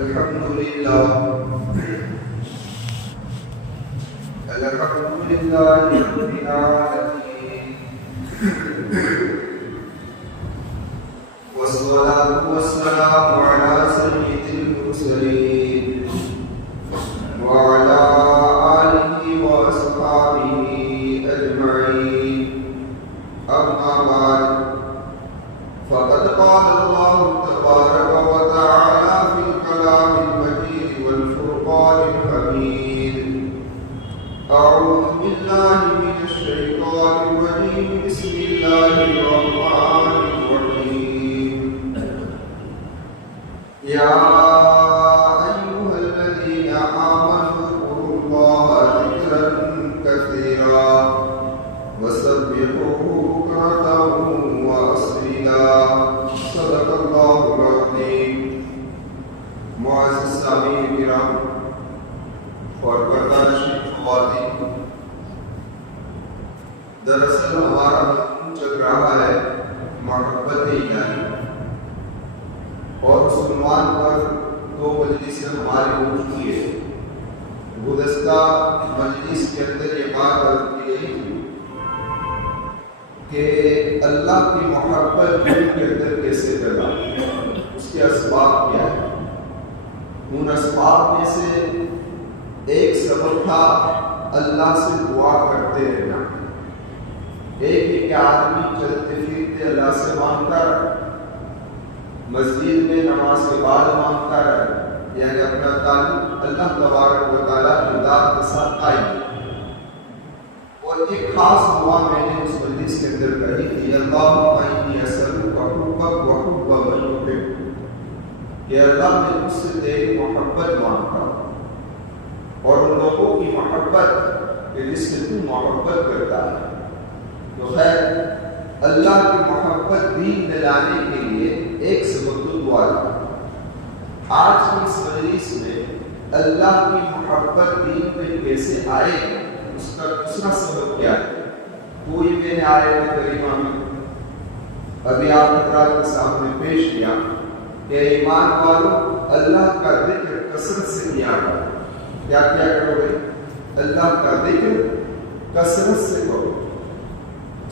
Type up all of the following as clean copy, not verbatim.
الحمد لله رب العالمين والصلاة والسلام على سيد المرسلين وعلى آله وأصحابه أجمعين أما بعد فقد قال الله تبارك وتعالى في الكلام المجيد والفرقان الحميد أعوذ بالله من الشيطان الرجيم بسم الله الرحمن الرحيم يا أيها الذين آمنوا اذكروا الله ذكرا كثيرا وسبحوه بكرة وأصيلا صدق الله العظيم. معزز سامعین کرام اور برداشت خواتین، دراصل ہمارا مضمون چل رہا ہے محبت الہی، اور اس عنوان پر دو مجلسیں ہماری ہو چکی ہے. گزشتہ مجلس کے اندر یہ بات عرض کی گئی تھی کہ اللہ کی محبت دل کے اندر کیسے پیدا ہوئی، اس کے اسباب کیا ہے. ان اسباب میں سے ایک سبب تھا اللہ سے دعا کرتے رہنا. ایک آدمی چلتے پھرتے اللہ سے مانگتا رہا، مسجد میں نماز کے بعد مانگتا رہا، یعنی اپنا تعلق اللہ تبارک و تعالیٰ کی ذات کے ساتھ قائم. اور ایک خاص دعا میں نے اس مجلس کے اندر کہی تھی، اللہم انی اسألک حبک وحب من یحبک، کہ اللہ میں اس سے تیری محبت مانگتا ہوں اور ان لوگوں کی محبت کہ جس سے تو محبت کرتا ہے. تو خیر، اللہ کی محبت دین میں لانے کے لیے ایک سبب تو دعا ہے. آج کی اس مجلس میں اللہ کی محبت دین میں کیسے آئے، اس کا دوسرا سبب کیا ہے، تو یہ میں نے آیت کریمہ میں ابھی آپ حضرات کے سامنے پیش کیا کہ ایمان والوں اللہ کا ذکر کثرت سے کیا کرو. کیا کیا کرو گے؟ اللہ کا ذکر کثرت سے کرو.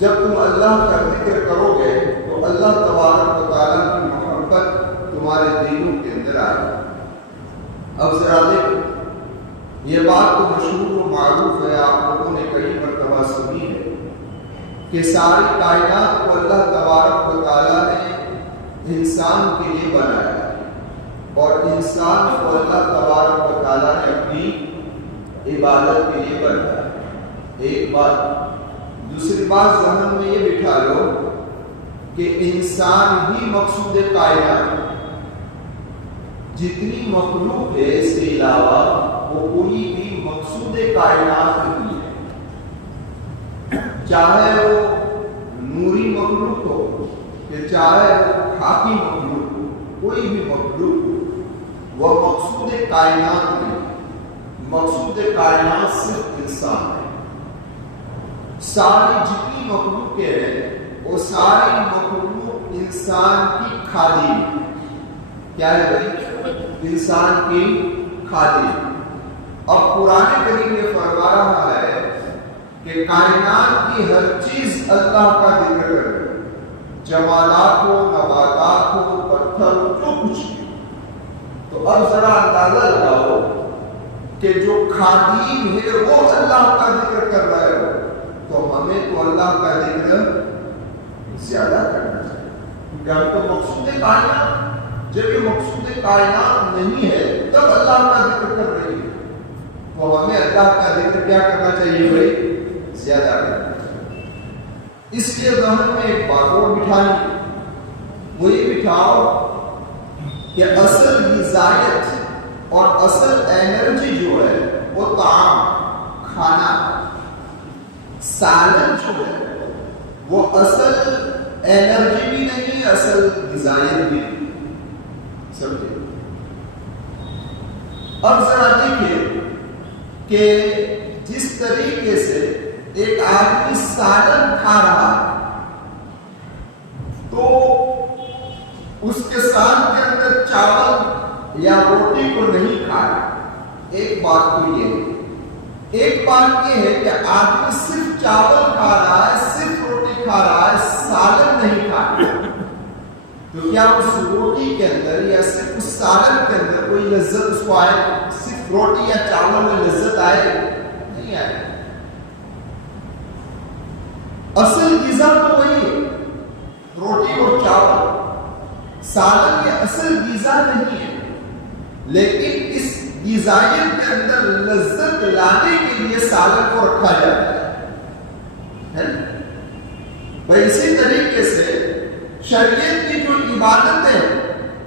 جب تم اللہ کا ذکر کرو گے تو اللہ تبارک و تعالیٰ کی محبت تمہارے دلوں کے اندر آئے گی. اب ذرا دیکھو، یہ بات تو مشہور و معروف ہے، آپ لوگوں نے کئی مرتبہ سنی ہے کہ ساری کائنات کو اللہ تبارک و تعالیٰ نے انسان کے لیے بنایا ہے، اور انسان کو اللہ تبارک و تعالیٰ نے اپنی عبادت کے لیے بنایا. ایک بات. دوسری بات ذہن میں یہ بٹھا لو کہ انسان ہی مقصود کائنات ہے. جتنی مخلوق ہے اس کے علاوہ وہ کوئی بھی مقصود کائنات نہیں ہے. چاہے وہ نوری مخلوق ہو کہ چاہے وہ خاکی مخلوق ہو، کوئی بھی مخلوق ہو، وہ مقصود کائنات نہیں. مقصود کائنات صرف انسان ہے. ساری جتنی مخلوقیں ہیں وہ ساری مخلوق انسان کی خادم. کیا ہے بھائی؟ انسان کی خادم. اب قرآن کریم میں فرما رہا ہے کہ کائنات کی ہر چیز اللہ کا ذکر کرے، جمالات ہو، نباتات ہو، پتھر ہو، جو کچھ بھی. تو اب ذرا اندازہ لگاؤ کہ جو خادم ہے وہ اللہ کا ذکر کر رہے ہو، تو ہمیں تو اللہ کا ذکر زیادہ کرنا چاہیے، کیونکہ ہم تو مقصود کائنات. جب یہ مقصود کائنات نہیں ہے تب اللہ کا ذکر کر رہی ہے، تو ہمیں اللہ کا ذکر کیا کرنا چاہیے بھائی؟ زیادہ کرنا چاہیے. اس لیے ذہن میں ایک بات اور بٹھانی، وہ یہ بٹھاؤ کہ اصل غذائیت اور اصل انرجی جو ہے وہ طعام، کھانا. سالن جو ہے وہ اصل انرجی بھی نہیں، اصل غذائیت بھی نہیں. سمجھے؟ اب ذرا دیکھیے کہ جس طریقے سے ایک آدمی سالن کھا رہا تو اس کے ساتھ کے اندر چاول یا روٹی ایک بات تو یہ ہے، ایک بات یہ ہے کہ آدمی صرف چاول کھا رہا ہے، صرف روٹی کھا رہا ہے، سالن نہیں کھا رہا، تو کیا اس روٹی کے اندر یا صرف اس سالن کے اندر کوئی لذت اس کو آئے؟ صرف روٹی یا چاول میں لذت آئے؟ نہیں آئے۔ اصل غذا تو وہی ہے، روٹی اور چاول۔ سالن یہ اصل غذا نہیں ہے، لیکن اس غذائیت کے اندر لذت لانے کے لیے سالن کو رکھا جاتا ہے۔ اسی طریقے سے شریعت کی جو عبادت ہے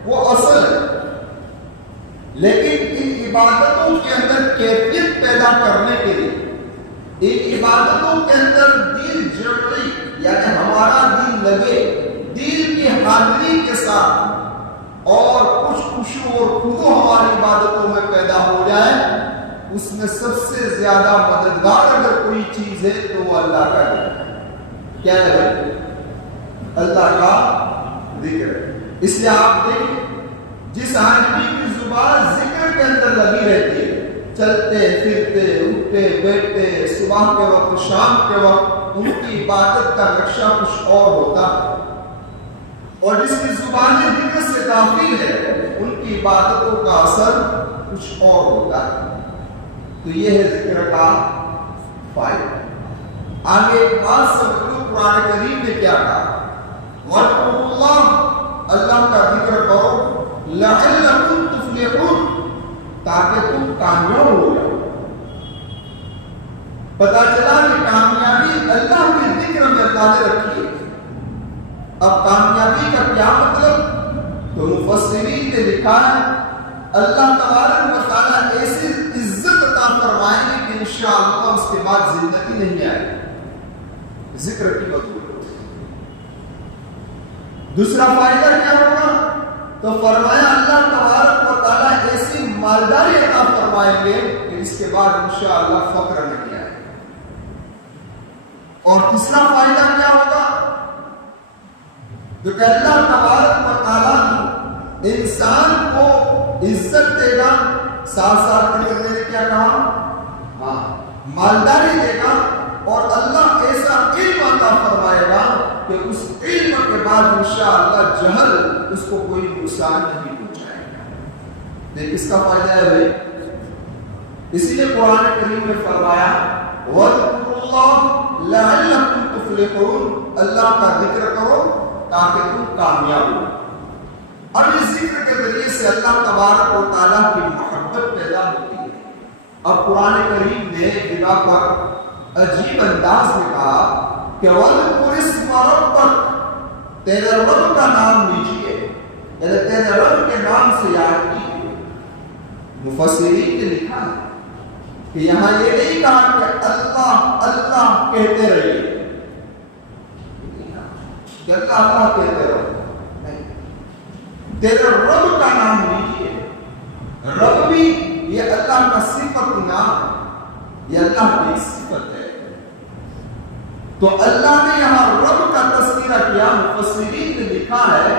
وہ اصل ہے، لیکن ان عبادتوں کے اندر کیفیت پیدا کرنے کے لیے، ان عبادتوں کے اندر دل جڑی، یعنی ہمارا دل لگے، دل کی حاضری کے ساتھ اور کچھ خشوع اور خضوع ہماری عبادتوں میں پیدا ہو جائے، اس میں سب سے زیادہ مددگار اگر کوئی چیز ہے تو وہ اللہ کا ذکر ہے۔ کیا ہے؟ اللہ کا ذکر ہے۔ اس لیے آپ دیکھیں، جس آدمی کی زبان ذکر کے اندر لگی رہتی ہے، چلتے پھرتے اٹھتے بیٹھتے، صبح کے وقت شام کے وقت، ان کی عبادت کا نقشہ کچھ اور ہوتا ہے، اور جس کی زبان ذکر سے غافل ہے، ان کی عبادتوں کا اثر کچھ اور ہوتا ہے۔ تو یہ ہے ذکر کا فائدہ۔ آگے ایک بات سمجھو، قرآن کریم نے کیا کہا؟ وَاذْكُرُوا اللَّهَ، اللہ کا ذکر کرو، لَعَلَّكُمْ تُفْلِحُونَ، تاکہ تم کامیاب ہو جاؤ۔ پتہ چلا کہ کامیابی اللہ کے ذکر میں اللہ نے رکھی ہے۔ اب کامیابی کا کیا مطلب؟ تو مفسرین نے لکھا ہے اللہ تبارک و تعالیٰ ایسی عزت عطا فرمائیں گے کہ انشاءاللہ اس کے بعد زندگی نہیں آئے ذکر کی بدولت۔ دوسرا فائدہ کیا ہوگا؟ تو فرمایا اللہ تبارک و تعالیٰ ایسی مالداری عطا فرمائیں گے کہ اس کے بعد انشاءاللہ فقر نہیں آئے۔ اور تیسرا فائدہ کیا ہوگا؟ جو کہ اللہ تبارک و تعالیٰ انسان کو عزت دے گا، ساتھ ساتھ میں نے کیا کہا؟ مالداری دے گا، اور اللہ ایسا علم عطا فرمائے گا کہ اس علم کے بعد انشاءاللہ جہل اس کو کوئی نقصان نہیں پہنچائے گا۔ دیکھ اس کا فائدہ ہے بھائی، اسی لیے قرآن کریم نے فرمایا وَاذْكُرُوا اللَّهَ لَعَلَّكُمْ تُفْلِحُونَ، اللہ کا ذکر کرو تاکہ تم کامیاب ہو۔ اب اس ذکر کے ذریعے سے اللہ تبارک و تعالیٰ کی محبت پیدا ہوتی ہے۔ اب قرآن کریم نے جگہ پر عجیب انداز میں کہا کہ وَاذْكُرِ اسْمَ رَبَّكَ، تیرے رب کا نام لیجیے، یعنی تیرے رب کے نام سے یاد کیجیے۔ مفسرین نے لکھا ہے کہ یہاں یہ نہیں کہا کہ اللہ اللہ کہتے رہیے، کہ اللہ اللہ کہتے رہو، نہیں، تیرے رب کا نام لیجیے۔ رب بھی یہ اللہ کا صفت نام، یہ اللہ کی صفت ہے۔ تو اللہ نے یہاں رب کا تذکرہ کیا، مفسرین نے لکھا ہے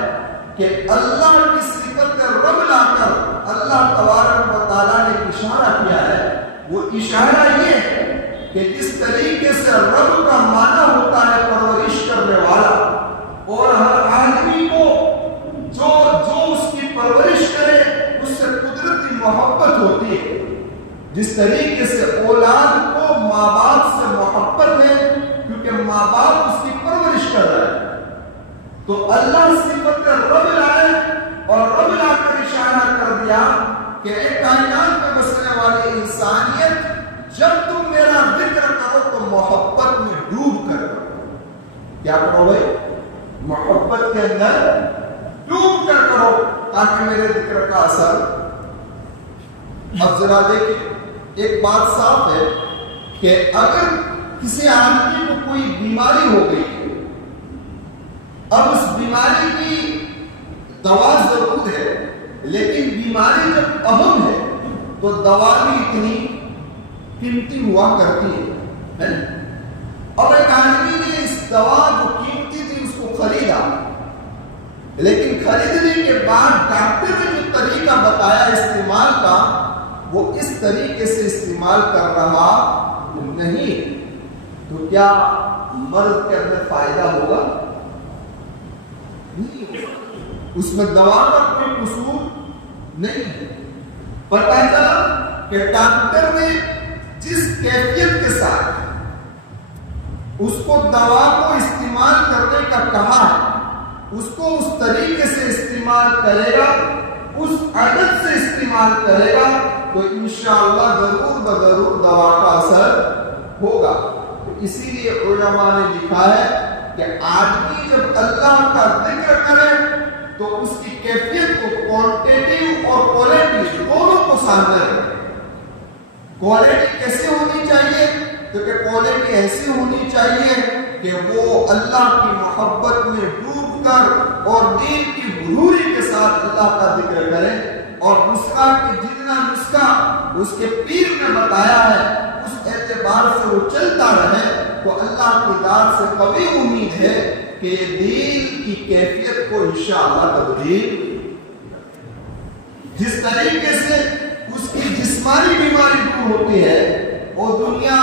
کہ اللہ کی صفت رب لا کر اللہ تبارک و تعالیٰ نے اشارہ کیا ہے۔ وہ اشارہ یہ ہے کہ جس طریقے سے رب کا معنی ہوتا ہے پرورش کرنے والا، اور ہر آدمی کو جو اس کی پرورش کرے اس سے قدرتی محبت ہوتی ہے، جس طریقے سے اولاد کو ماں باپ سے محبت ہے کیونکہ ماں باپ اس کی پرورش کر رہا ہے، تو اللہ صفت رب لائے اور رب لا کر اشارہ کر دیا کہ ایک کائنات میں بسنے والی انسانیت جب تم میرا ذکر کرو تو محبت میں ڈوب کر کرو۔ کیا کرو بھائی؟ محبت کے اندر ڈوب کر کرو تاکہ میرے ذکر کا اثر۔ اب ذرا دیکھیں، ایک بات صاف ہے کہ اگر کسی آدمی کو کوئی بیماری ہو گئی ہے، اب اس بیماری کی دوا ضرور ہے، لیکن بیماری جب اہم ہے تو دوا بھی اتنی قیمتی ہوا کرتی ہے۔ اور ایک آدمی نے اس دوا جو قیمتی تھی اس کو خریدا، لیکن خریدنے کے بعد ڈاکٹر نے جو طریقہ بتایا استعمال کا وہ اس طریقے سے استعمال کر رہا نہیں، تو کیا مرض کے اندر فائدہ ہوگا؟ نہیں ہوگا، اس میں دوا کا کوئی قصور نہیں ہے۔ پتہ چلا کہ ڈاکٹر نے جس کیفیت کے ساتھ اس کو دوا کو استعمال کرنے کا کہا ہے، اس کو اس طریقے سے استعمال کرے گا، اس عدد سے استعمال کرے گا، تو انشاءاللہ ضرور بضرور دوا کا اثر ہوگا۔ تو اسی لیے علماء نے لکھا ہے کہ آدمی جب اللہ کا ذکر کرے تو اس کی کیفیت کو کوانٹیٹیو اور کوالٹی دونوں کو سامنے رکھے۔ کوالٹی کیسے ہونی چاہیے؟ تو کہ کوالٹی ایسی ہونی چاہیے کہ وہ اللہ کی محبت میں ڈوب کر اور دین کی غروری کے ساتھ اللہ کا ذکر کرے، اور دوسرا کہ جتنا نسخہ اس کے پیر نے بتایا ہے اس اعتبار سے وہ چلتا رہے، تو اللہ کی ذات سے قوی امید ہے کہ دین کی کیفیت کو انشاءاللہ تبدیل، جس طریقے سے اس کی جسمانی بیماری دور ہوتی ہے وہ دنیا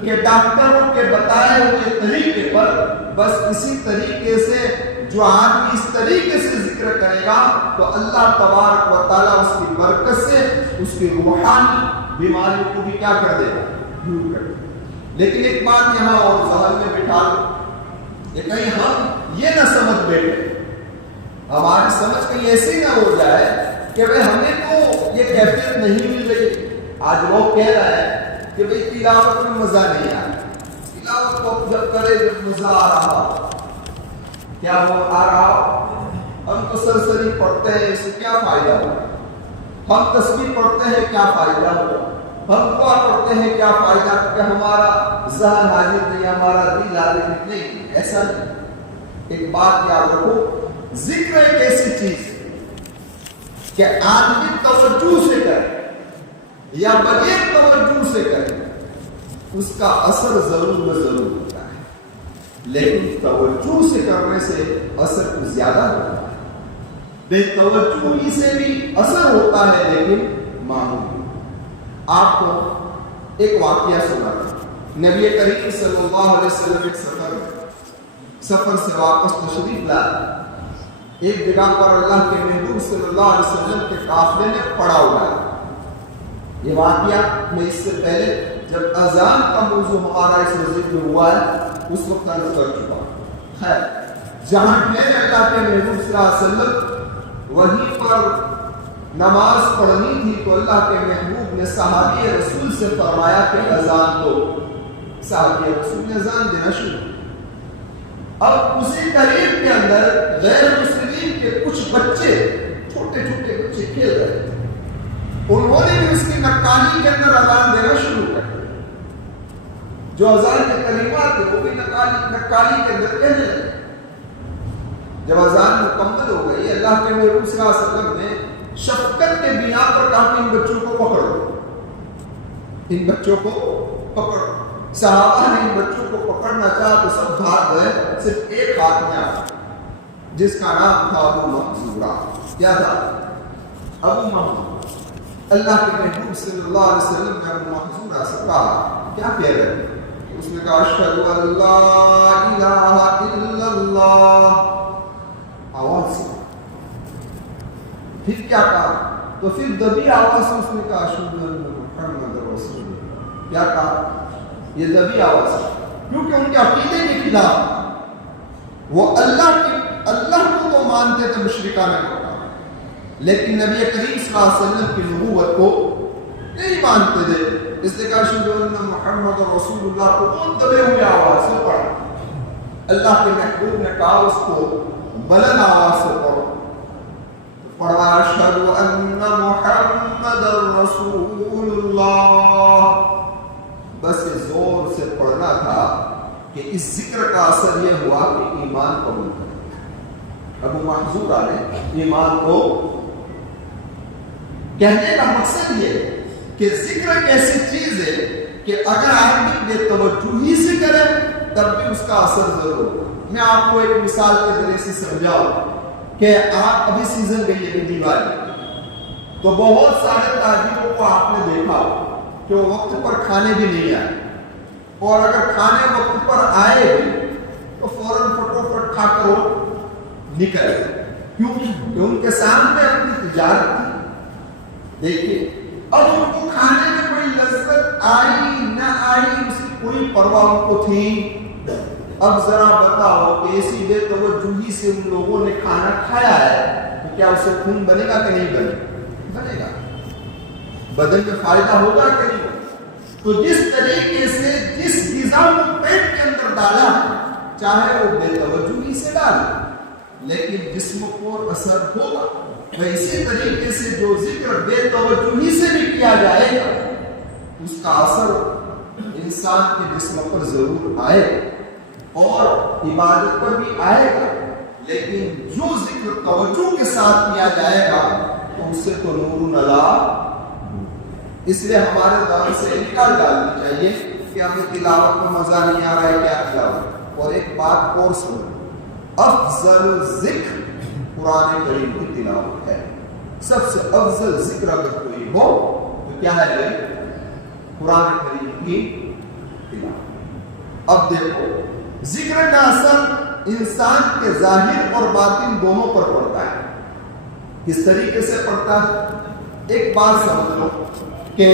کے ڈاکٹروں کے بتائے ہوئے طریقے پر، بس اسی طریقے سے جو آدمی اس طریقے سے ذکر کرے گا تو اللہ تبارک و تعالیٰ اس کی برکت سے اس کی روحانی بیماری کو بھی کیا کر دے گا؟ دور کر دے گا۔ لیکن ایک بات یہاں اور ذہن میں بٹھا لو کہ کہیں ہم یہ نہ سمجھ بیٹھے، ہماری سمجھ کہیں ایسی نہ ہو جائے کہ بھئی ہمیں تو یہ کیفیت نہیں مل رہی۔ آج لوگ کہہ رہے ہیں کہ بھئی تلاوت میں مزہ نہیں آیا، تلاوت کو جب کرے جب مزہ آ رہا ہو، کیا وہ آ رہا ہو؟ ہم تو سرسری پڑھتے ہیں، اس سے کیا فائدہ ہو؟ ہم تسبیح پڑھتے ہیں، کیا فائدہ ہو؟ ہم دعا پڑھتے ہیں، کیا فائدہ؟ کہ ہمارا ذہن حاضر نہیں، ہمارا دل حاضر نہیں۔ ایسا نہیں۔ ایک بات یاد رکھو، ذکر ایک ایسی چیز کہ آدمی توجہ سے کرے یا بغیر توجہ سے کرے، اس کا اثر ضرور و ضرور ہوتا ہے، لیکن توجہ سے کرنے سے اثر کچھ زیادہ ہوتا ہے۔ بے توجہی سے بھی اثر ہوتا ہے لیکن معمولی۔ آپ کو ایک واقعہ سنا تھا، نبی کریم صلی اللہ علیہ وسلم ایک سفر سے واپس تشریف لائے، ایک جگہ پر اللہ کے محبوب صلی اللہ علیہ وسلم کے قافلے نے پڑاؤ ڈالا۔ یہ واقعہ میں اس سے پہلے جب اذان کا موضوع ہمارا اس مسجد میں ہوا ہے اس وقت عرض کر چکا ہوں۔ خیر، جہاں میں اللہ کے محبوب صلی اللہ علیہ وسلم وہیں پر نماز پڑھنی تھی تو اللہ کے محبوب نے صحابی رسول سے فرمایا کہ اذان دو۔ صحابی رسول نے اذان دینا شروع۔ اب اسی قریب کے اندر غیر مسلمین کے کچھ بچے، چھوٹے چھوٹے بچے کھیل رہے تھے، انہوں نے بھی اس کی نقالی کے اندر اذان دینا شروع کر دیا۔ جو اذان کے کلمات تھے وہ بھی نقالی کے اندر کہنے لگے۔ جب اذان مکمل ہو گئی، اللہ کے محبوب صلی اللہ علیہ وسلم نے شفقت کے بنا پر کہا کہ ان بچوں کو پکڑو، ان بچوں کو پکڑو۔ صحابہ نے ان بچوں کو پکڑنا چاہا تو سب بھاگ گئے، صرف ایک ہاتھ میں آیا جس کا نام تھا ابو محذورہ۔ کیا تھا؟ ابو محذورہ۔ اللہ کے محبوب صلی اللہ علیہ وسلم نے ابو محذورہ سے کہا، کیا کہہ رہے ہیں؟ اس نے کہا اشہد ان لا الہ الا اللہ۔ آواز سے پھر کیا کہا؟ تو پھر دبی آواز سے اس نے کہا اشہد ان محمد رسول اللہ۔ کیا کہا؟ یہ دبی آواز ہے کیونکہ ان کے عقیدے کے خلاف، وہ اللہ کو تو مانتے تھے مشرکان مکہ، لیکن نبی کریم صلی اللہ علیہ وسلم کی نبوت کو نہیں مانتے تھے، اس لیے کہا اشہد ان محمد رسول اللہ کو بہت دبے ہوئے آواز سے پڑھا۔ اللہ کے محبوب نے کہا اس کو بلند آواز سے پڑھو، پڑھا اشہد ان محمد رسول اللہ۔ بس یہ زور سے پڑھنا تھا کہ اس ذکر کا اثر یہ ہوا کہ ایمان قبول کر۔ ابو محذورہ نے ایمان کو، کہنے کا مقصد یہ کہ ذکر ایک ایسی چیز ہے کہ اگر آدمی بے توجہی سے کرے تب بھی اس کا اثر ضرور ہوگا۔ میں آپ کو ایک مثال کے ذریعے سے سمجھاؤں کہ آپ ابھی سیزن گئی ہے دیوالی، تو بہت سارے تاجروں کو آپ نے دیکھا کہ وہ وقت پر کھانے بھی نہیں آئے، اور اگر کھانے وقت پر آئے بھی تو فوراً فٹوفٹ کھا کر وہ نکل گئے، کیوں کہ ان کے سامنے اپنی تجارت تھی۔ دیکھیے اب ان کو کھانے میں کوئی لذت آئی نہ آئی اس کی کوئی پرواہ ان کو تھی۔ اب ذرا بتاؤ کہ ایسی بے توجہی سے ان لوگوں نے کھانا کھایا ہے تو کیا اسے خون بنے گا کہ نہیں بنے گا؟ بدن میں فائدہ ہوگا کہ نہیں؟ تو جس طریقے سے جس غذا کو پیٹ کے اندر ڈالا چاہے وہ بے توجہی سے ڈالے لیکن جسم کو اثر ہوگا، اسی طریقے سے جو ذکر بے توجہی سے بھی کیا جائے گا اس کا اثر انسان کے جسم پر ضرور آئے اور عبادت پر بھی آئے گا، لیکن جو ذکر توجہ کے ساتھ کیا جائے گا تو اس سے تو نور اللہ۔ اس لیے ہمارے دور سے نکال ڈالنی چاہیے کہ ہمیں تلاوت میں مزہ نہیں آ رہا ہے، کیا تلاوت؟ اور ایک بات اور سنو، افضل ذکر قرآن کریم کی تلاوت ہے۔ سب سے افضل ذکر اگر کوئی ہو تو کیا ہے بھائی؟ قرآن کریم کی تلاوت۔ اب دیکھو ذکر کا اثر انسان کے ظاہر اور باطن دونوں پر پڑتا ہے۔ کس طریقے سے پڑتا ہے؟ ایک بات سمجھ لو کہ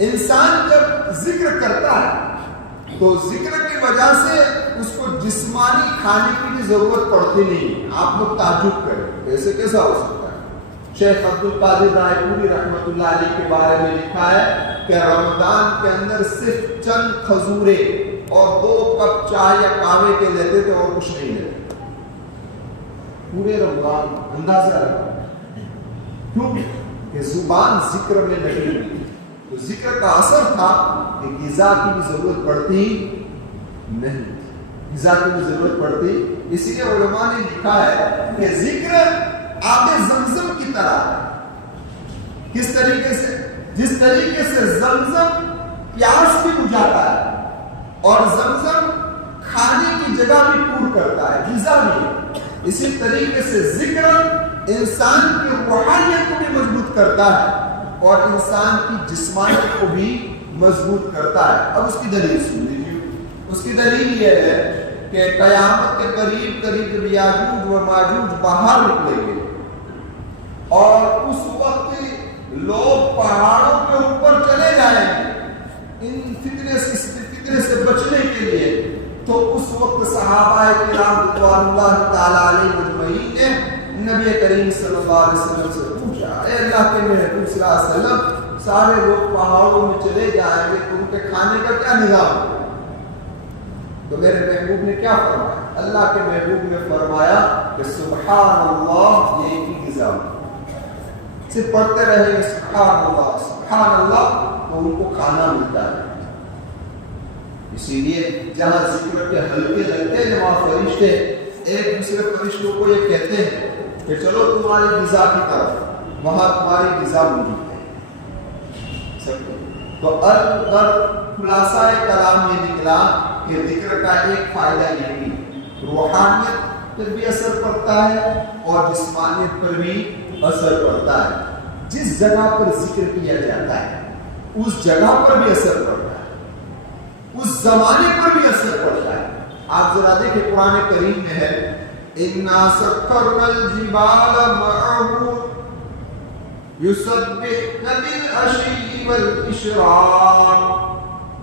انسان جب ذکر کرتا ہے تو ذکر کی وجہ سے اس کو جسمانی کھانے کی بھی ضرورت پڑتی نہیں۔ آپ لوگ تعجب کریں ایسے کیسا ہو سکتا ہے؟ شیخ عبد القادر رائے پوری رحمۃ اللہ علیہ کے بارے میں لکھا ہے کہ رمضان کے اندر صرف چند کھجوریں اور 2 کپ چائے یا قہوے کے لیتے تھے اور کچھ نہیں لیتے پورے رمضان۔ اندازہ رکھو کیوں کہ زبان ذکر میں لگی ہوئی تھی، تو ذکر کا اثر تھا کہ غذا کی بھی ضرورت پڑتی نہیں، غذا کی بھی ضرورت پڑتی۔ اسی لیے علماء نے لکھا ہے کہ ذکر آب زمزم کی طرح ہے۔ کس طریقے سے؟ جس طریقے سے زمزم پیاس بھی بجھاتا ہے اور زمزم کھانے کی جگہ بھی پور کرتا ہے، غذا بھی، اسی طریقے سے ذکر انسان کی روحانیت کو بھی مضبوط کرتا ہے اور انسان کی جسمانیت کو بھی مضبوط کرتا ہے۔ اب اس کی دلیل سن لیجیے۔ اس کی دلیل یہ ہے کہ قیامت کے قریب جب یاجوج و ماجوج باہر نکلیں گے اور اس وقت لوگ پہاڑوں کے اوپر چلے جائیں گے ان فتنے سے بچنے کے لیے، تو اس وقت صحابہ کرام رضوان اللہ تعالی علیہ مجمعین نے نبی کریم صلی اللہ علیہ وسلم سے پوچھا، اے اللہ کے محبوب صلی اللہ علیہ وسلم، سارے لوگ پہاڑوں میں چلے جائیں گے تو ان کے کھانے کا کیا نظام ہے؟ تو میرے محبوب نے کیا فرمایا؟ اللہ کے محبوب نے فرمایا کہ سبحان اللہ، یہ ایک ہی غذا ہے، صرف پڑھتے رہیں گے سبحان اللہ تو ان کو کھانا ملتا ہے۔ اسی لیے جہاں ذکر کے حلقے لگتے ہیں وہاں فرشتے ایک دوسرے فرشتوں کو یہ کہتے ہیں کہ چلو تمہاری غذا کی طرف، وہاں تمہاری غذا موجود ہے۔ تو خلاصہ کلام یہ نکلا کہ ذکر کا ایک فائدہ یہ بھی روحانیت پر بھی اثر پڑتا ہے اور جسمانیت پر بھی اثر پڑتا ہے۔ جس جگہ پر ذکر کیا جاتا ہے اس جگہ پر بھی اثر پڑتا ہے، اس زمانے پر بھی اثر پڑتا ہے۔ آپ ذرا دیکھیں قرآن کریم میں ہے اِنَّا سَخَّرْنَا الْجِبَالَ مَعَهُ يُسَبِّحْنَ بِالْعَشِيِّ وَالْإِشْرَاقِ۔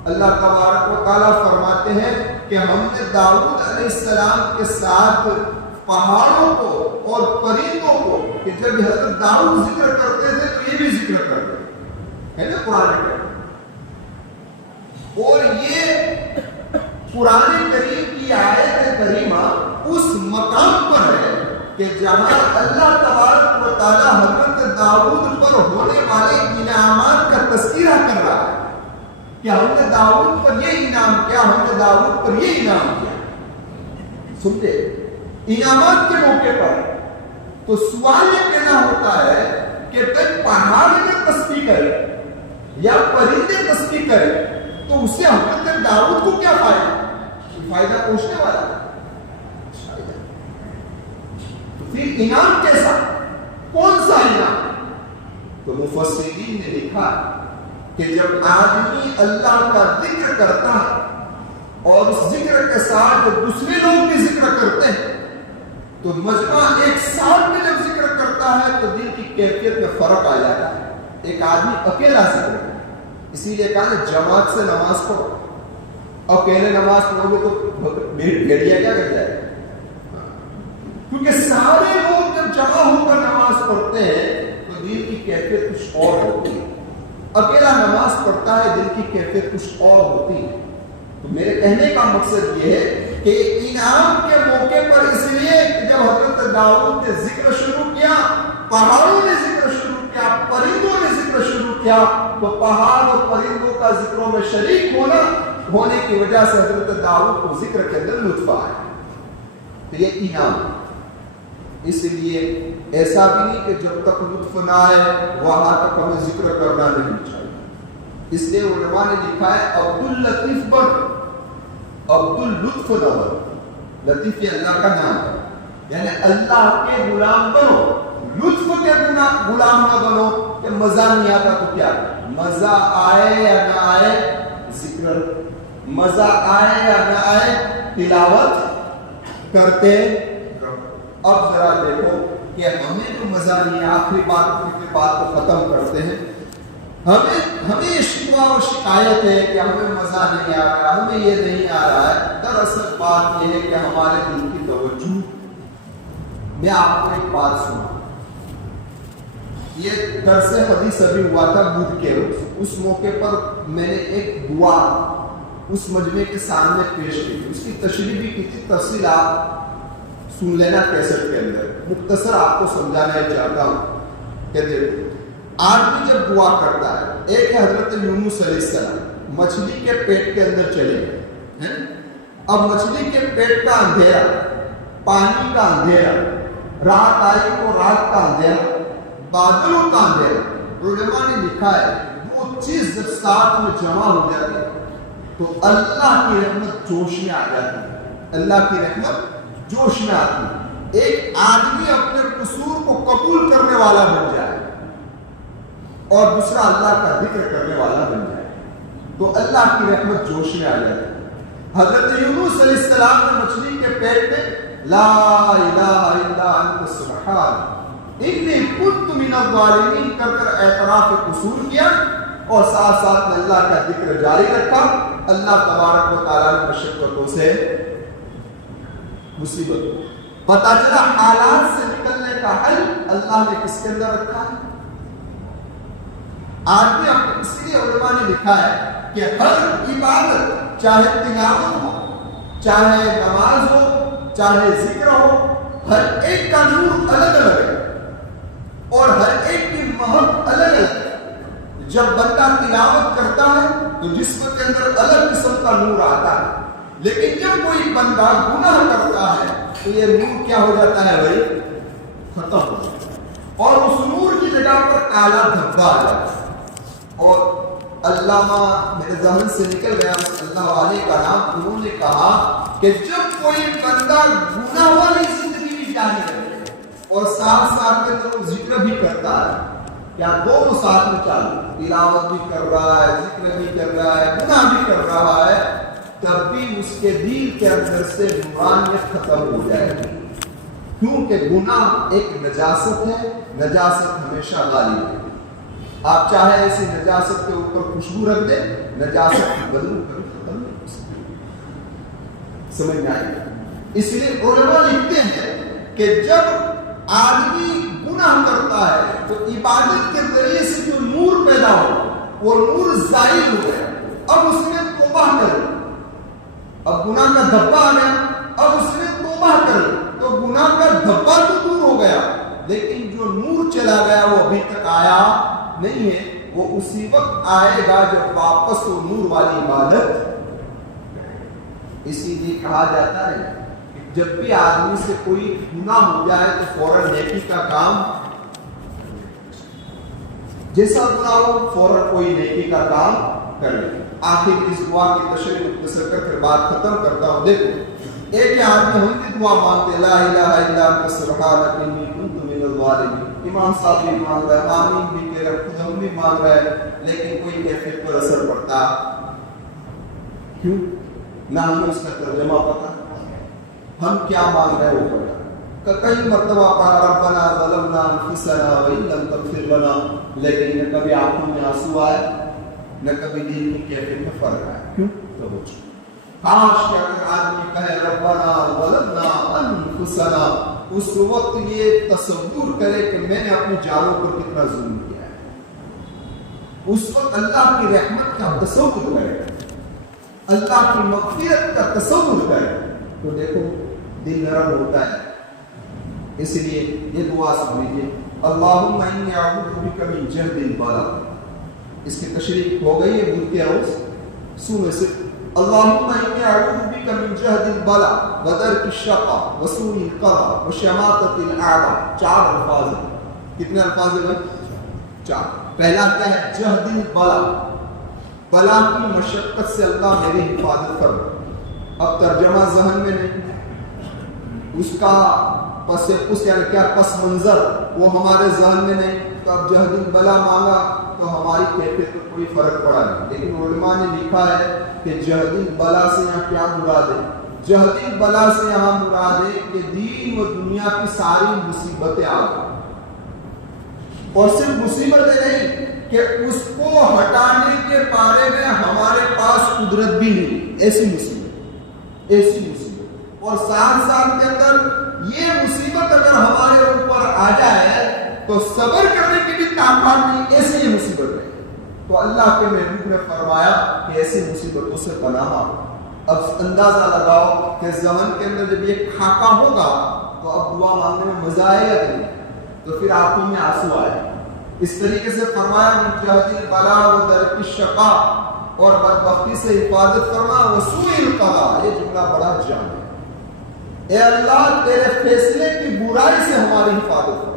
اللہ تبارک و تعالیٰ فرماتے ہیں کہ ہم نے داؤد علیہ السلام کے ساتھ پہاڑوں کو اور پرندوں کو، کہ جب حضرت داؤد ذکر کرتے تھے تو یہ بھی ذکر کرتے تھے، ہے نا قرآن کریم۔ اور یہ قرآن کریم کی آیت کریمہ اس مقام پر ہے کہ جہاں اللہ تبارک و تعالیٰ حضرت داؤد پر ہونے والے انعامات کا تذکرہ کر رہا ہے کہ ہم نے داؤد پر یہ انعام کیا، ہم نے داؤد پر یہ انعام کیا۔ سنتے انعامات کے موقع پر تو سوال یہ پیدا ہوتا ہے کہ جب پہاڑ میں تسبیح کرے یا پرندے تسبیح کرے تو اس سے حضرت داؤد کو کیا فائدہ؟ فائدہ پہنچنے والا ہے۔ تو پھر انعام کیسا؟ کون سا انعام؟ تو مفسرین نے لکھا کہ جب آدمی اللہ کا ذکر کرتا ہے اور اس ذکر کے ساتھ جب دوسرے لوگ بھی ذکر کرتے ہیں تو مجمع ایک ساتھ میں جب ذکر کرتا ہے تو دل کی کیفیت میں فرق آ جاتا ہے. ایک آدمی اکیلا ذکر کرتا ہے، اسی لیے کہا نا جماعت سے نماز پڑھو. اکیلے نماز پڑھو گے تو بھیڑیا کیا کر جائے گا؟ کیونکہ سارے لوگ جب جمع ہو کر نماز پڑھتے ہیں تو دل کی کیفیت کچھ اور ہوتی ہے. اکیلا نماز پڑھتا ہے دل کی کیفیت کچھ اور ہوتی ہے. تو میرے کہنے کا مقصد یہ ہے کہ انعام کے موقع پر اس لیے جب حضرت داؤد نے ذکر شروع کیا، پہاڑوں نے ذکر شروع کیا، پرندوں نے ذکر شروع کیا، تو پہاڑ اور پرندوں کا ذکروں میں شریک ہونے کی وجہ سے حضرت داؤد کو ذکر کے اندر لطف آیا. تو یہ انعام. اس لیے ایسا بھی نہیں کہ جب تک لطف نہ آئے وہاں تک ہمیں ذکر کرنا نہیں چاہیے. اس لیے علماء نے لکھا ہے عبد اللطیف بن، عبد اللطف نہ بن. لطیف یہ اللہ کا نام ہے، یعنی اللہ کے غلام بنو، لطف کے غلام نہ بنو کہ مزہ نہیں آتا تو کیا، مزہ آئے یا نہ آئے ذکر، مزہ آئے یا نہ آئے تلاوت کرتے. اب ذرا دیکھو کہ ہمیں جو مزہ نہیں ہے، آخری بات کو ختم کرتے ہیں. ہمیں شکوہ اور شکایت ہے کہ ہمیں مزہ نہیں آ رہا، ہمیں یہ نہیں آ رہا ہے. دراصل بات یہ ہے کہ ہمارے دل کی توجہ. میں آپ کو ایک بات سنا، یہ درس حدیث ابھی ہوا تھا بدھ کے روز. اس موقع پر میں نے ایک دعا اس مجمع کے سامنے پیش کی تھی، اس کی تشریح بھی کی تھی. تفصیلات سن لینا کیسٹ کے اندر، مختصر آپ کو سمجھانا چاہتا ہوں کہ دیکھو آدمی جب دعا کرتا ہے، ایک ہے حضرت یونس علیہ السلام مچھلی کے پیٹ کے اندر چلے گئے. اب مچھلی کے پیٹ کا اندھیرا، پانی کا اندھیرا، رات آئی تو رات کا اندھیرا، بادلوں کا اندھیرا. علماء نے لکھا ہے وہ چیز جب ساتھ میں جمع ہو جاتی ہے تو اللہ کی رحمت جوش میں آ جاتی ہے. اللہ کی رحمت جوش میں آتی ہے. ایک آدمی اپنے قصور کو قبول کرنے والا بن جائے اور دوسرا اللہ کا ذکر کرنے والا بن جائے تو اللہ کی رحمت جوش میں آ جائے. حضرت یونس علیہ السلام نے مچھلی کے پیٹ میں لا الہ الا انت سبحانک انی کنت من الظالمین کر کر اعتراف قصور کیا اور ساتھ ساتھ میں اللہ کا ذکر جاری رکھا. اللہ تبارک و تعالیٰ نے مشقتوں سے، مصیبتوں، پتہ چلا حالات سے نکلنے کا حل اللہ نے کس کے اندر رکھا ہے؟ آدمی. اس لیے علماء نے لکھا ہے کہ ہر عبادت، چاہے تلاوت ہو، چاہے نماز ہو، چاہے ذکر ہو، ہر ایک کا نور الگ الگ ہے اور ہر ایک کی مہک الگ الگ ہے. جب بندہ تلاوت کرتا ہے تو جسم کے اندر الگ قسم کا نور آتا ہے، لیکن جب کوئی بندہ گناہ کرتا ہے تو یہ نور کیا ہو جاتا ہے بھائی؟ ختم ہو جاتا ہے اور اس نور کی جگہ پر کالا دھبا آ جاتا ہے. اور علامہ میرے ذہن سے نکل گیا اللہ والے کا نام، انہوں نے کہا کہ جب کوئی بندہ گناہ والی زندگی بھی جانے لگے اور ساتھ ساتھ میں تو ذکر بھی کرتا ہے، کیا دونوں ساتھ میں چالو، تلاوت بھی کر رہا ہے، ذکر بھی کر رہا ہے، گناہ بھی کر رہا ہے، تب بھی اس کے دل کے اندر سے نورانیت ختم ہو جائے گی. کیونکہ گناہ ایک نجاست ہے، نجاست ہمیشہ غالب ہے. آپ چاہے ایسی نجاست کے اوپر خوشبو رکھ دیں، نجاست کی بدبو کبھی ختم نہیں ہو سکتی. سمجھ میں آئے گا. اس لیے علماء لکھتے ہیں کہ جب آدمی گناہ کرتا ہے تو عبادت کے ذریعے سے جو نور پیدا ہو وہ نور زائل ہو گیا. اب اس نے توبہ کر، اب گناہ کا دھبا آ گیا، اب اس نے توبہ کر تو گناہ کا دھبا تو دور ہو گیا، لیکن جو نور چلا گیا وہ ابھی تک آیا نہیں ہے. وہ اسی وقت آئے گا جب واپس وہ نور والی عبادت. اسی لیے کہا جاتا ہے کہ جب بھی آدمی سے کوئی گناہ ہو جائے تو فوراً نیکی کا کام، جیسا گناہ ہو فوراً کوئی نیکی کا کام کر لے. آخر اس دعا کی تشریح مختصر کر کے بات ختم کرتا ہوں. دیکھو ایک آدمی ہم کی دعا مانگتے لا الہ الا انت سبحانک انی کنت من الظالمین، امام صاحب بھی مان رہا ہے، آمین بھی کہہ رہا ہے، خود ہم بھی مان رہے ہیں، لیکن کوئی کیفیت پر اثر پڑتا کیوں؟ نہ ہمیں اس کا ترجمہ پتا، ہم کیا مان رہے ہیں وہ پتا۔ کئی مرتبہ پڑھا ربنا ظلمنا انفسنا وان لم تغفر لنا، لیکن نہ کبھی آنکھوں میں آنسو آئے نہ کبھی دل کی کیفیت میں فرق آئے، کیوں؟ توجہ۔ کاش کہ اگر آدمی کہے ربنا ظلمنا انفسنا، اس وقت یہ تصور کرے کہ میں نے اپنی جانوں پر کتنا ظلم کیا ہے، اس وقت اللہ کی رحمت کا تصور کرے، اللہ کی مغفرت کا تصور کرے، تو دیکھو دل نرم ہوتا ہے۔ اس لیے یہ دعا سن لیجیے، اللہم انی اعوذ بک من جہد البلاء۔ اس کی تشریح ہو گئی ہے بدھ کے روز سورہ سے، اللہم انی اعوذ بک من جہد البلاء ودرک الشقاء وسوء القضاء وشماتۃ الاعداء۔ 4 الفاظ ہیں، کتنے الفاظ ہیں بھائی؟ 4۔ پہلا کیا ہے؟ جہد البلاء، بلا کی مشقت سے اللہ میری حفاظت فرما۔ اب ترجمہ ذہن میں نہیں، اس کا اس یعنی کیا پس منظر وہ ہمارے ذہن میں نہیں، تو اب جہد البلا مانگا تو ہماری کیفیت پر کوئی فرق پڑا نہیں، لیکن علماء نے لکھا ہے کہ جہد البلا سے یہاں کیا مراد ہے؟ جہد البلا سے یہاں مراد ہے کہ دین و دنیا کی ساری مصیبتیں آ گئی، اور صرف مصیبتیں نہیں کہ اس کو ہٹانے کے بارے میں ہمارے پاس قدرت بھی نہیں، ایسی مصیبت، ایسی مصیبت، اور ساتھ ساتھ کے اندر یہ مصیبت اگر ہمارے اوپر آ جائے تو صبر کرنے کی بھی طاقت نہیں، ایسی یہ مصیبت ہے۔ تو اللہ کے محبوب نے فرمایا کہ ایسی مصیبتوں سے پناہ مانگو۔ اب اندازہ لگاؤ کہ ذہن کے اندر جب یہ خاکہ ہوگا تو اب دعا مانگنے میں مزہ آئے گا نہیں، تو پھر آنکھوں میں آنسو آئے۔ اس طریقے سے فرمایا من جہد البلاء ودرک الشقاء، اور بدبختی سے حفاظت فرما، وسوء القضاء۔ یہ جملہ بڑا جامع ہے، اے اللہ تیرے فیصلے کی برائی سے ہماری حفاظت کرو،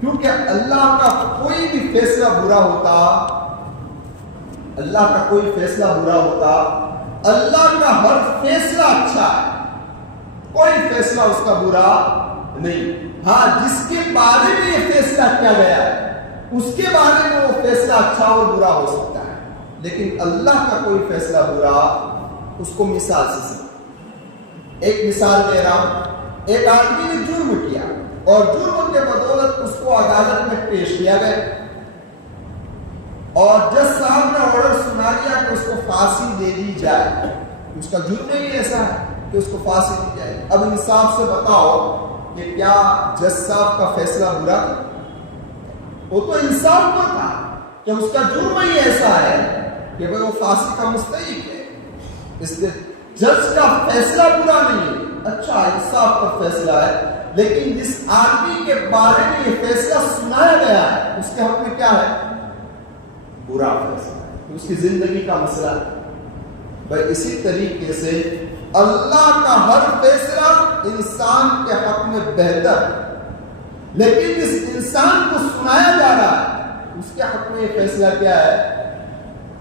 کیونکہ اللہ کا کوئی بھی فیصلہ برا ہوتا، اللہ کا کوئی فیصلہ برا ہوتا، اللہ کا ہر فیصلہ اچھا ہے، کوئی فیصلہ اس کا برا نہیں۔ ہاں جس کے بارے میں یہ فیصلہ کیا گیا ہے اس کے بارے میں وہ فیصلہ اچھا اور برا ہو سکتا ہے، لیکن اللہ کا کوئی فیصلہ برا، اس کو مثال سے سمجھ۔ ایک مثال دے رہا ہوں، ایک آدمی نے جرم کیا اور جرم کے بدولت اس کو عدالت میں پیش کیا گیا، اور جج صاحب نے آرڈر سنا دیا کہ اس کو پھانسی دے دی جائے، اس کا جرم ہی ایسا ہے کہ اس کو پھانسی دی جائے۔ اب انصاف سے بتاؤ کہ کیا جج صاحب کا فیصلہ برا تھا؟ وہ تو انصاف پر تھا کہ اس کا جرم ہی ایسا ہے کہ وہ پھانسی کا مستحق ہے، اس لیے جج کا فیصلہ برا نہیں ہے، اچھا انصاف کا فیصلہ ہے، لیکن جس آدمی کے بارے میں یہ فیصلہ سنایا گیا ہے اس کے حق میں کیا ہے؟ برا فیصلہ ہے، اس کی زندگی کا مسئلہ ہے۔ بھائی اسی طریقے سے اللہ کا ہر فیصلہ انسان کے حق میں بہتر ہے، لیکن جس انسان کو سنایا جا رہا ہے اس کے حق میں یہ فیصلہ کیا ہے؟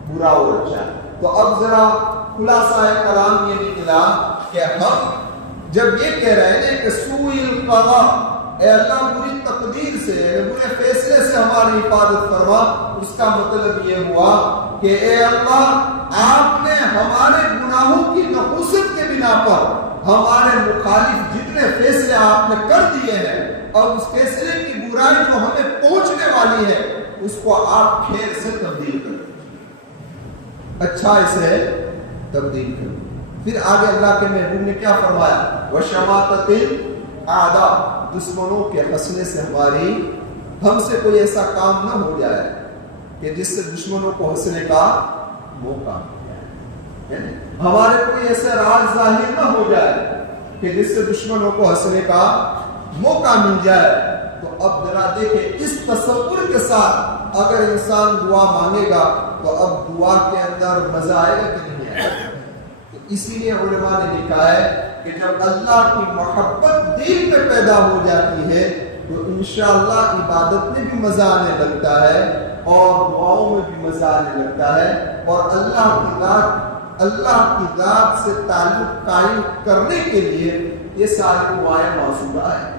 برا اور اچھا ہے۔ تو اب ذرا خلاصہ کلام یہ نکلا کہ ہم جب یہ کہہ رہے ہیں کہ سوء القضاء، اے اللہ بری تقدیر سے، برے فیصلے سے ہماری حفاظت فرما، اس کا مطلب یہ ہوا کہ اے اللہ آپ نے ہمارے گناہوں کی نحوست کے بنا پر ہمارے مخالف جتنے فیصلے آپ نے کر دیے ہیں، اور اس فیصلے کی برائی جو ہمیں پہنچنے والی ہے اس کو آپ خیر سے تبدیل کر دیں، اچھا اسے تبدیل کر دیں۔ پھر آگے اللہ کے محبوب نے کیا فرمایا؟ وشماتۃ الاعداء، دشمنوں کے ہنسنے سے ہم سے کوئی ایسا کام نہ ہو جائے کہ جس سے دشمنوں کو ہنسنے کا موقع مل جائے، ہمارے کوئی ایسا راز ظاہر نہ ہو جائے کہ جس سے دشمنوں کو ہنسنے کا موقع مل جائے۔ تو اب ذرا دیکھیں اس تصور کے ساتھ اگر انسان دعا مانگے گا تو اب دعا کے اندر مزہ آئے گا کہ نہیں آئے گا؟ تو اسی لیے علماء نے لکھا ہے کہ جب اللہ کی محبت دل میں پیدا ہو جاتی ہے تو انشاءاللہ عبادت میں بھی مزہ آنے لگتا ہے اور دعاؤں میں بھی مزہ آنے لگتا ہے، اور اللہ کی ذات سے تعلق قائم کرنے کے لیے یہ ساری دعائیں موصولہ ہیں۔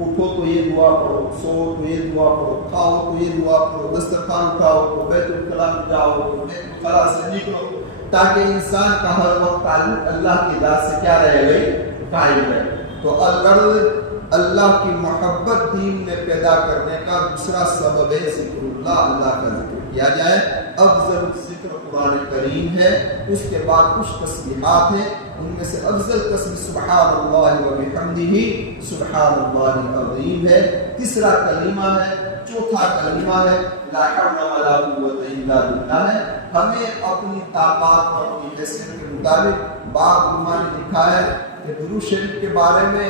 اٹھو تو یہ دعا پڑھو، سو تو یہ دعا پڑھو، کھاؤ تو یہ دعا پڑھو، دسترخوان اٹھاؤ تو بیت الخلا میں جاؤ تو بیت الخلا سے نکلو، تاکہ انسان کا ہر وقت تعلق اللہ کی ذات سے کیا رہے گا؟ قائم رہے۔ تو اللہ کی محبت دین میں پیدا کرنے کا دوسرا سبب ہے ذکر اللہ، اللہ کا ذکر کیا جائے۔ افضل ذکر قرآن کریم ہے، اس کے بعد کچھ تسبیحات ہیں، ان میں سے افضل تسبیح سبحان اللہ و بحمدہ سبحان اللہ العظیم ہے، تیسرا کلمہ ہے، چوتھا کلمہ ہے لا حول ولا قوت الا باللہ ہے۔ ہمیں اپنی طاقت اور اپنی حیثیت کے مطابق بعض علماء نے لکھا ہے کہ درود شریف کے بارے میں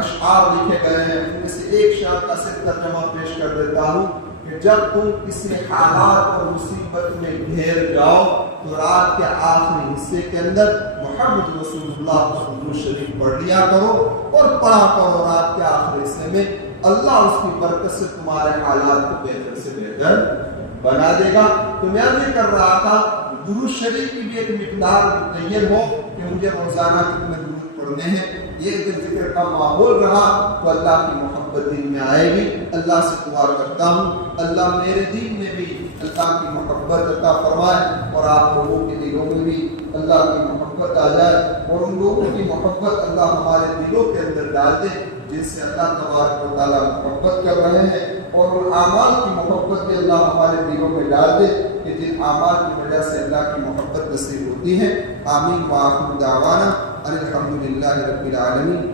اشعار لکھے گئے ہیں، ان میں سے ایک شعر کا صرف ترجمہ پیش کر دیتا ہوں کہ جب تم کسی حالات اور مصیبت میں گھیر جاؤ تو رات کے آخری حصے کے اندر محمد رسول اللہ کا درود شریف پڑھ لیا کرو اور پڑھا کرو رات کے آخری حصے میں، اللہ اس کی برکت سے تمہارے حالات کو بہتر سے بہتر بنا دے گا۔ تو میں یہ کر رہا تھا درود شریف کی بھی ایک مقدار متعین ہو کہ مجھے روزانہ کتنے درود پڑھنے ہیں، یہ ذکر کا ماحول رہا تو اللہ کی محبت دل میں آئے گی۔ اللہ سے دعا کرتا ہوں اللہ میرے دل میں بھی اللہ کی محبت عطا فرمائے اور آپ لوگوں کے دلوں میں بھی اللہ کی محبت آ جائے، اور ان لوگوں کی محبت اللہ ہمارے دلوں کے اندر ڈال دے جن سے اللہ تبارک و تعالیٰ محبت کر رہے ہیں، اور ان اعمال کی محبت بھی اللہ ہمارے دلوں میں ڈال دے کہ جن اعمال کی وجہ سے اللہ کی محبت نصیب ہوتی ہے۔ آمین وآخر دعوانا ان الحمد للہ رب العالمین۔